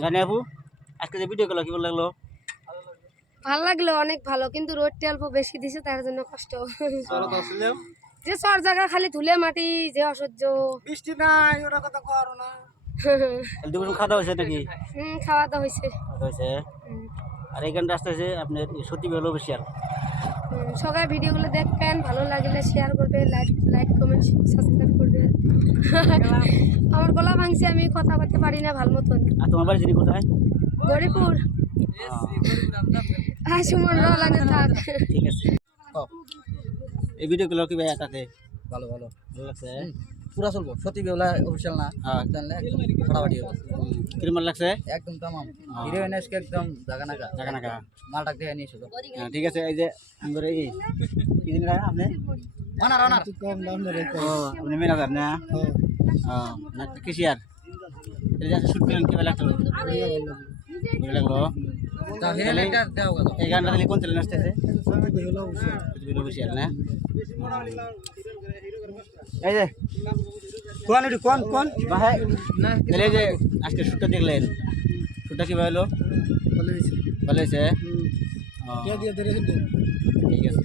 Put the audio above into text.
জানি আপু আজকে যে ভিডিও গুলো কি ভালো লাগলো? ভালো লাগলো, অনেক ভালো, কিন্তু রোদটা অল্প বেশি দিছে তার জন্য কষ্ট। যে সর জায়গা খালি ধুলে মাটি, যে অসহ্য। বৃষ্টি নাই, ওরা কথা করো না। দুপুর খাওয়া হয়েছে নাকি? খাওয়া দাওয়া হয়েছে। হয়েছে। আর এইখানটা আসতেছে আপনার সত্যি ভালো বেশি আর সবাই ভিডিওগুলো দেখবেন, ভালো লাগলে শেয়ার করবেন, লাইক কমেন্ট সাবস্ক্রাইব করবেন। আমার গলা ভাঙছে, আমি কথা বলতে পারি না ভালো মতন। আর তোমার বাড়ি যিনি কোথায়? গরিপুর। সুমন রলানে থাক। ঠিক আছে। এই ভিডিওগুলো কি ভাই তাতে ভালো ভালো ভালো লাগছে? পুরা চলবো, সত্যি বেলা অফিসিয়াল না, জানলে একদম ফাটাফাটি হবে। কিরম লাগছে? একদম তামাম হিরোইন আজকে একদম জাগা নাকা মালটাক দেখে নিয়ে এসো। ঠিক আছে। এই যে আমরা এই কি দিন আপনি অনার কম দাম ধরে আপনি ম্যানেজার না? না কৃষি আর শুট করেন কি লাগলো? ভালো লাগলো। এই গানটা তাহলে কোন চ্যানেল আসতেছে? না এই যে কোন এটি কোন কোন ভাই তাহলে এই যে আজকে শুটটা দেখলেন, শুটটা কি ভালো? ভালো হয়েছে। ঠিক আছে।